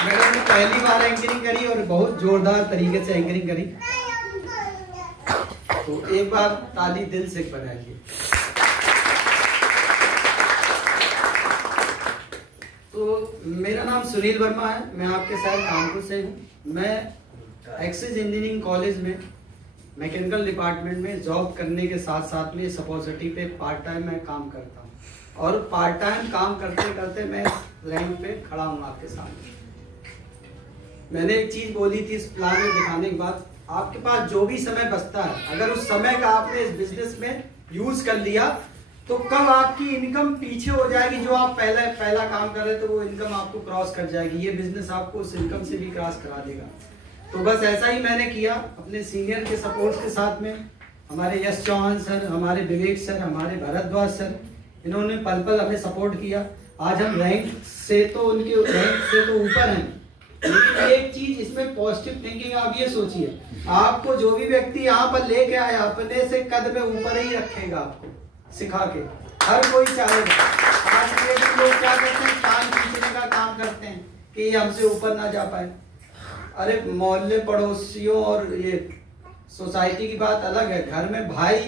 Madam ने पहली बार anchoring करी और बहुत जोरदार तरीके से एंकरिंग करी, तो एक बार ताली दिल से बजाइए। तो मेरा नाम सुनील वर्मा है, मैं आपके शहर कानपुर से हूँ। मैं एक्सिस इंजीनियरिंग कॉलेज में मैकेनिकल डिपार्टमेंट में जॉब करने के साथ साथ में सपोजिटी पे पार्ट टाइम मैं काम करता हूँ, और पार्ट टाइम काम करते करते मैं रैंक पे खड़ा हूँ आपके सामने। मैंने एक चीज बोली थी इस प्लान में दिखाने के बाद, आपके पास जो भी समय बचता है, अगर उस समय का आपने इस बिजनेस में यूज कर लिया तो कब आपकी इनकम पीछे हो जाएगी। जो आप पहला काम कर रहे थे वो इनकम आपको क्रॉस कर जाएगी, ये बिजनेस आपको उस इनकम से भी क्रॉस करा देगा। तो बस ऐसा ही मैंने किया अपने सीनियर के सपोर्ट के साथ में। हमारे यश चौहान सर, हमारे विवेक सर, हमारे भरद्वाज सर, इन्होंने पल पल हमें सपोर्ट किया। आज हम रैंक से तो ऊपर हैं। लेकिन एक चीज इसमें पॉजिटिव थिंकिंग, आप ये सोचिए, आपको जो भी व्यक्ति यहाँ पर लेके आया अपने से कद में ऊपर ही रखेगा, आपको सिखा के। हर कोई चाहेगा। आज के लोग क्या करते हैं, टांग खींचने का काम करते हैं कि ये हमसे ऊपर ना जा पाए। अरे मोहल्ले पड़ोसियों और ये सोसाइटी की बात अलग है, घर में भाई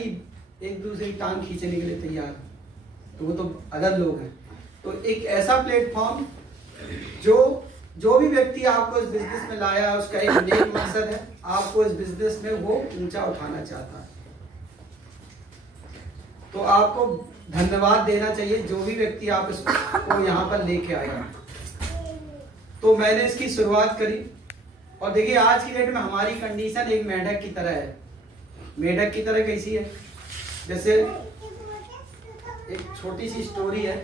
एक दूसरे की टांग खींचने के लिए तैयार है, तो वो तो अलग लोग हैं। तो एक ऐसा प्लेटफॉर्म जो भी व्यक्ति आपको इस बिजनेस में लाया है, उसका एक नेक मकसद है, आपको इस बिजनेस में वो ऊंचा उठाना चाहता है। तो आपको धन्यवाद देना चाहिए जो भी व्यक्ति आप इसको यहाँ पर लेके आया। तो मैंने इसकी शुरुआत करी, और देखिए आज की डेट में हमारी कंडीशन एक मेढक की तरह है। मेढक की तरह कैसी है, जैसे एक छोटी सी स्टोरी है।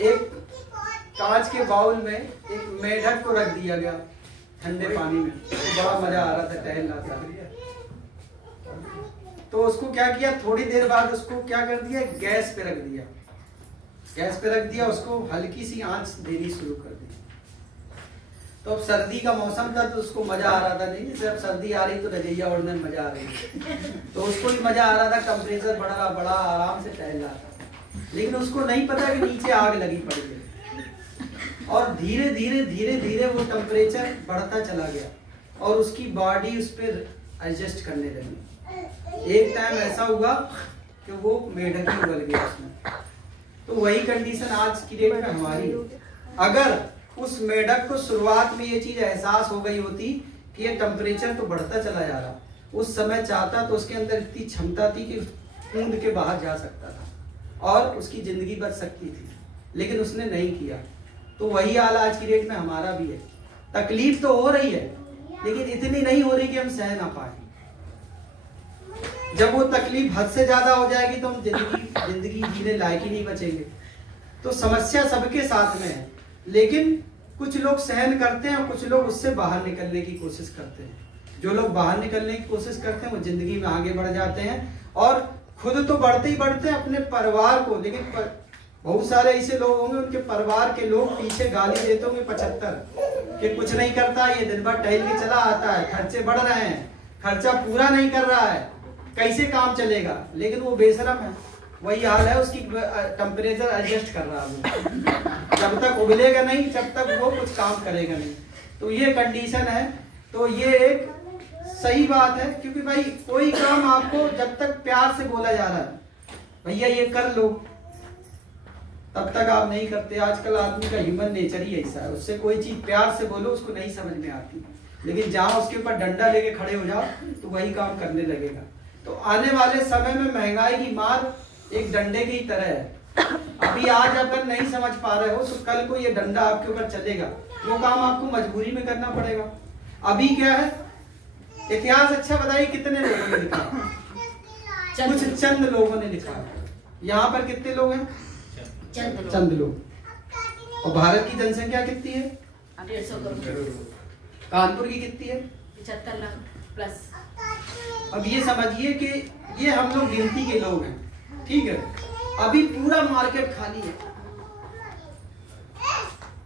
एक कांच के बाउल में एक मेढक को रख दिया गया ठंडे पानी में, तो बड़ा मजा आ रहा था, टहल रहा था। तो उसको क्या किया, थोड़ी देर बाद उसको क्या कर दिया, गैस पे रख दिया। गैस पे रख दिया, उसको हल्की सी आंच देनी शुरू कर दी। तो अब सर्दी का मौसम था तो उसको मजा आ रहा था, नहीं जैसे अब सर्दी आ रही तो रजैया ओढ़ने में मजा आ रही, तो उसको भी मजा आ रहा था। टेम्परेचर बढ़ रहा, बड़ा आराम से टहल रहा था, लेकिन उसको नहीं पता कि नीचे आग लगी पड़ी है। और धीरे धीरे धीरे धीरे वो टेम्परेचर बढ़ता चला गया और उसकी बॉडी उस पर एडजस्ट करने लगी। एक टाइम ऐसा हुआ कि वो मेढक ही उगल गया उसमें। तो वही कंडीशन आज की डेट में हमारी है। अगर उस मेढक को शुरुआत में ये चीज एहसास हो गई होती कि ये टेम्परेचर तो बढ़ता चला जा रहा, उस समय चाहता तो उसके अंदर इतनी क्षमता थी कि कूद के बाहर जा सकता था और उसकी जिंदगी बच सकती थी, लेकिन उसने नहीं किया। तो वही हाल आज की डेट में हमारा भी है। तकलीफ तो हो रही है, लेकिन इतनी नहीं हो रही कि हम सह ना पाए। जब वो तकलीफ हद से ज्यादा हो जाएगी तो हम जिंदगी जीने लायक ही नहीं बचेंगे। तो समस्या सबके साथ में है, लेकिन कुछ लोग सहन करते हैं और कुछ लोग उससे बाहर निकलने की कोशिश करते हैं। जो लोग बाहर निकलने की कोशिश करते हैं वो जिंदगी में आगे बढ़ जाते हैं और खुद तो बढ़ते ही बढ़ते हैं, अपने परिवार को। लेकिन बहुत सारे ऐसे लोग होंगे उनके परिवार के लोग पीछे गाली देते होंगे 75 कि कुछ नहीं करता, ये दिन भर टहल के चला आता है, खर्चे बढ़ रहे हैं, खर्चा पूरा नहीं कर रहा है, कैसे काम चलेगा। लेकिन वो बेशरम है, वही हाल है, उसकी टेम्परेचर एडजस्ट कर रहा है। जब तक उबलेगा नहीं तब तक वो कुछ काम करेगा नहीं। तो ये कंडीशन है। तो ये एक सही बात है, क्योंकि भाई कोई काम आपको जब तक प्यार से बोला जा रहा है भैया ये कर लो, तब तक आप नहीं करते। आजकल आदमी का ह्यूमन नेचर ही ऐसा है, उससे कोई चीज प्यार से बोलो उसको नहीं समझ में आती, लेकिन जहां उसके ऊपर डंडा लेके खड़े हो जाओ तो वही काम करने लगेगा। तो आने वाले समय में महंगाई की मार एक डंडे की तरह है। अभी आज अगर नहीं समझ पा रहे हो तो कल को ये डंडा आपके ऊपर चलेगा, वो काम आपको मजबूरी में करना पड़ेगा। अभी क्या है, इतिहास अच्छा बताइए कितने लोगों ने लिखा, कुछ चंद लोगों ने लिखा। यहाँ पर कितने लोग हैं, चंद लोग। और भारत की जनसंख्या कितनी है, 150 करोड़। कानपुर की कितनी है, 75 लाख प्लस। अब ये समझिए कि ये हम लोग गिनती के लोग हैं, ठीक है। अभी पूरा मार्केट खाली है,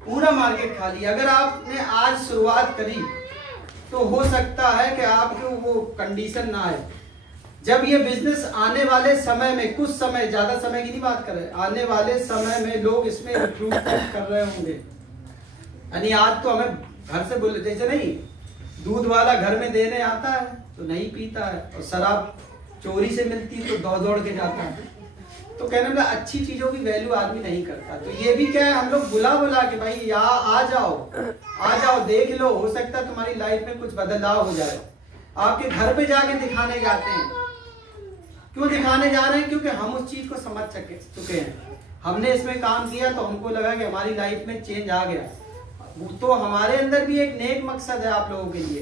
पूरा मार्केट खाली है। अगर आपने आज शुरुआत करी तो हो सकता है कि आपको वो कंडीशन ना आए। जब ये बिजनेस आने वाले समय में, कुछ समय, ज्यादा समय की नहीं बात कर रहे, आने वाले समय में लोग इसमें रिक्रूटमेंट कर रहे होंगे, यानी आज तो हमें घर से बोले, जैसे नहीं दूध वाला घर में देने आता है तो नहीं पीता है, और शराब चोरी से मिलती है तो दौड़ दौड़ के जाता है। तो कहने लगा अच्छी चीजों की वैल्यू आदमी नहीं करता। तो ये भी क्या है, हम लोग बुला बुला के भाई यहाँ आ जाओ देख लो, हो सकता है तुम्हारी लाइफ में कुछ बदलाव हो जाए। आपके घर पे जाके दिखाने जाते हैं। क्यों दिखाने जा रहे हैं? क्योंकि हम उस चीज को समझ चुके हैं, हमने इसमें काम किया तो हमको लगा कि हमारी लाइफ में चेंज आ गया। तो हमारे अंदर भी एक नेक मकसद है आप लोगों के लिए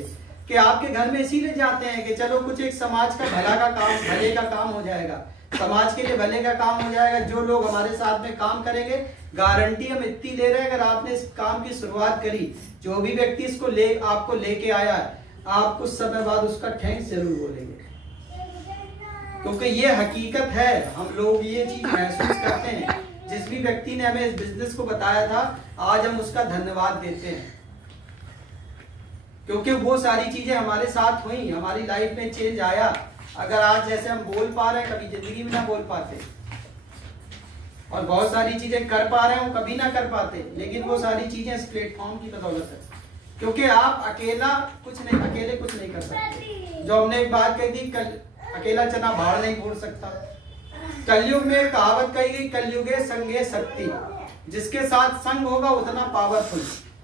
कि आपके घर में इसीलिए जाते हैं कि चलो कुछ एक समाज का भले का काम हो जाएगा, समाज के लिए भले का काम हो जाएगा। जो लोग हमारे साथ में काम करेंगे, गारंटी हम इतनी ले रहे हैं, अगर आपने इस काम की शुरुआत करी, जो भी व्यक्ति इसको आपको लेके आया है, आप कुछ समय बाद उसका थैंक्स जरूर बोलेंगे, क्योंकि ये हकीकत है। हम लोग ये चीज महसूस करते हैं। जिस भी व्यक्ति ने हमें इस बिजनेस को बताया था, आज हम उसका धन्यवाद देते हैं, क्योंकि वो सारी चीजें हमारे साथ हुई, हमारी लाइफ में चेंज आया। अगर आज जैसे हम बोल पा रहे हैं, कभी जिंदगी में ना बोल पाते, और बहुत सारी चीजें कर पा रहे हैं, वो कभी ना कर पाते। लेकिन वो सारी चीजें इस प्लेटफॉर्म की बदौलत है, क्योंकि आप अकेले कुछ नहीं कर सकते। जो हमने एक बात कही थी, अकेला चना भाड़ नहीं फोड़ सकता। कलयुग में कहावत कही गई, कलयुगे संगे शक्ति, जिसके साथ संग होगा उतना पावरफुल।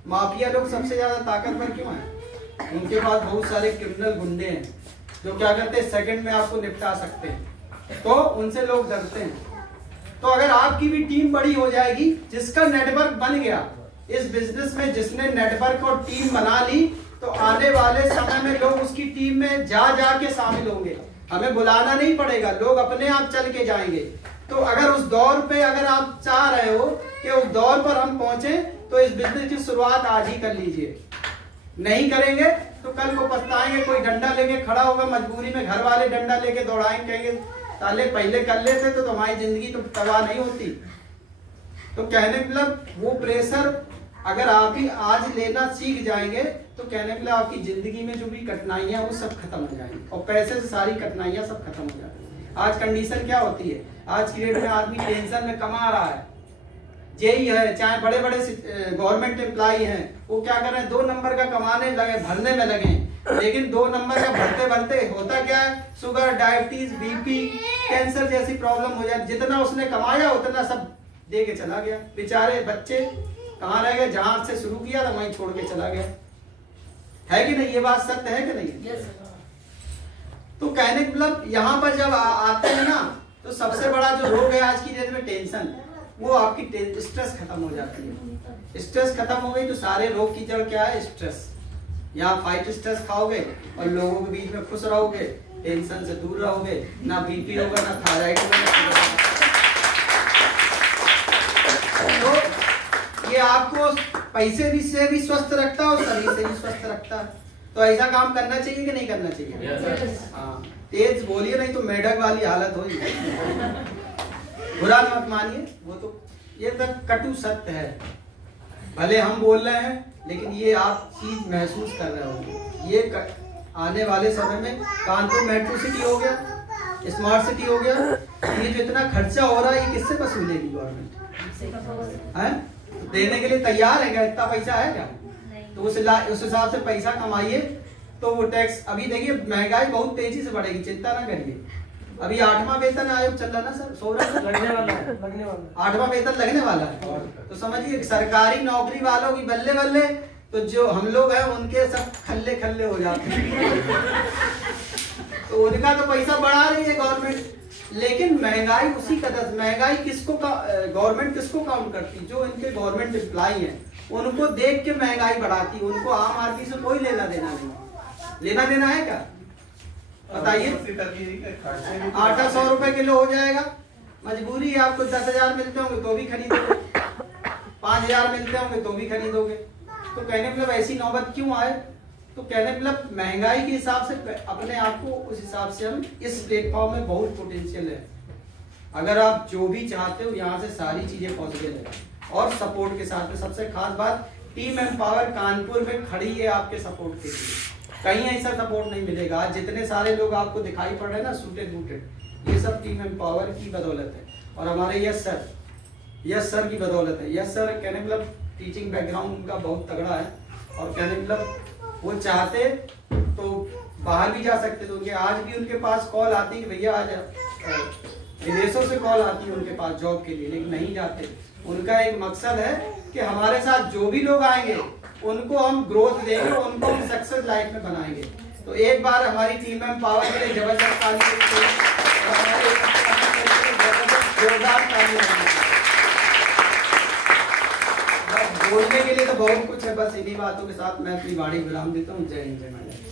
माफिया लोग सबसे ज्यादा ताकतवर क्यों हैं? उनके पास बहुत सारे क्रिमिनल गुंडे हैं जो क्या करते हैं, सेकंड में आपको निपटा सकते हैं, तो उनसे लोग डरते हैं। तो अगर आपकी भी टीम बड़ी हो जाएगी, जिसका नेटवर्क बन गया इस बिजनेस में, जिसने नेटवर्क और टीम बना ली, तो आने वाले समय में लोग उसकी टीम में जा के शामिल होंगे। हमें बुलाना नहीं पड़ेगा, लोग अपने आप चल के जाएंगे। तो अगर उस दौर पे अगर आप चाह रहे हो कि उस दौर पर हम पहुंचे, तो इस बिजनेस की शुरुआत आज ही कर लीजिए। नहीं करेंगे तो कल को पछताएंगे। कोई डंडा लेके खड़ा होगा, मजबूरी में घर वाले डंडा लेके दौड़ाएंगे, कहेंगे साले पहले कर लेते तो हमारी जिंदगी तो तबाह नहीं होती। तो कहने मतलब वो प्रेशर अगर आप ही आज लेना सीख जाएंगे, तो कहने के लिए आपकी जिंदगी में जो भी कठिनाइयां वो सब खत्म हो जाएंगी, और पैसे से सारी कठिनाइयां सब खत्म हो जाएंगी। आज कंडीशन क्या होती है, आज की डेट में आदमी टेंशन में कमा रहा है। यही है, चाहे बड़े बड़े गवर्नमेंट एम्प्लॉय हैं, वो क्या कर रहे हैं, 2 नंबर का कमाने लगे, भरने में लगे। लेकिन 2 नंबर का भरते भरते होता क्या है, शुगर, डायबिटीज, बीपी, कैंसर जैसी प्रॉब्लम हो जाए। जितना उसने कमाया उतना सब दे के चला गया। बेचारे बच्चे कहाँ रह गए, जहां से शुरू किया था वहीं छोड़ के चला गया। है कि नहीं? ये बात सत्य है कि नहीं? तो कहने का मतलब यहाँ पर जब आते हैं ना, तो सबसे बड़ा जो रोग है आज की डेट में टेंशन, वो आपकी स्ट्रेस खत्म हो जाती है। स्ट्रेस खत्म हो गई तो सारे रोग की जड़ क्या है, स्ट्रेस। यहाँ फाइट स्ट्रेस खाओगे और लोगों के बीच में खुश रहोगे, टेंशन से दूर रहोगे, ना बीपी होगा, ना थायराइड होगा। तो ये आपको पैसे भी से भी स्वस्थ रखता है और शरीर से भी स्वस्थ रखता है। तो ऐसा काम करना चाहिए कि नहीं करना चाहिए? हाँ, तेज बोलिए नहीं तो मेढक वाली हालत होगी। बुरा मत मानिए, वो तो ये तक कटु सत्य है। भले हम बोल रहे हैं, लेकिन ये आप चीज महसूस कर रहे हो। ये आने वाले समय में कानपुर मेट्रो सिटी हो गया, स्मार्ट सिटी हो गया, ये जो इतना खर्चा हो रहा है, ये किससे वसूलेगी गवर्नमेंट? है देने के लिए तैयार है क्या? इतना पैसा है क्या? तो उस हिसाब से पैसा कमाइए। तो वो टैक्स अभी देखिए, महंगाई बहुत तेजी से बढ़ेगी, चिंता ना करिए। अभी 8वां वेतन आयोग चल रहा ना सर, 16 लगने वाला है, 8वां वेतन लगने वाला है। तो समझिए सरकारी नौकरी वालों की बल्ले बल्ले, तो जो हम लोग हैं उनके सब खल्ले खल्ले हो जाते हैं। तो उनका तो पैसा बढ़ा रही है गवर्नमेंट, लेकिन महंगाई उसी कदर। महंगाई किसको गवर्नमेंट किसको काउंट करती? जो इनके गवर्नमेंट एम्प्लॉय हैं, उनको देख के महंगाई बढ़ाती। उनको आम आदमी से कोई लेना देना नहीं। लेना देना है क्या? बताइए। 800 रुपए किलो हो जाएगा, मजबूरी है। आपको 10,000 मिलते होंगे तो भी खरीदोगे, 5,000 मिलते होंगे तो भी खरीदोगे। तो कहने मतलब ऐसी नौबत क्यों आए? तो कहने मतलब महंगाई के हिसाब से अपने आप को उस हिसाब से हम इस प्लेटफॉर्म में बहुत पोटेंशियल है। अगर आप जो भी चाहते हो, यहाँ से सारी चीजें पॉसिबल है, और सपोर्ट के साथ में। सबसे खास बात, टीम एम्पावर कानपुर में खड़ी है आपके सपोर्ट के लिए। कहीं ऐसा सपोर्ट नहीं मिलेगा। आज जितने सारे लोग आपको दिखाई पड़ रहे हैं ना, सूटेड बूटेड, ये सब टीम एम्पावर की बदौलत है, और हमारे यस सर की बदौलत है। यस सर कहने मतलब टीचिंग बैकग्राउंड उनका बहुत तगड़ा है, और कहने मतलब वो चाहते तो बाहर भी जा सकते थे। उनके आज भी उनके पास कॉल आती है कि भैया आज विदेशों से कॉल आती है उनके पास जॉब के लिए, लेकिन नहीं जाते। उनका एक मकसद है कि हमारे साथ जो भी लोग आएंगे उनको हम ग्रोथ देंगे, उनको हम सक्सेस लाइफ में बनाएंगे। तो एक बार हमारी टीम में पावर के लिए जबरदस्त ताली जोरदार ताली। बस बोलने के लिए तो बहुत कुछ है, बस इन्हीं बातों के साथ मैं अपनी वाणी विराम देता हूँ। जय हिंद, जय माता।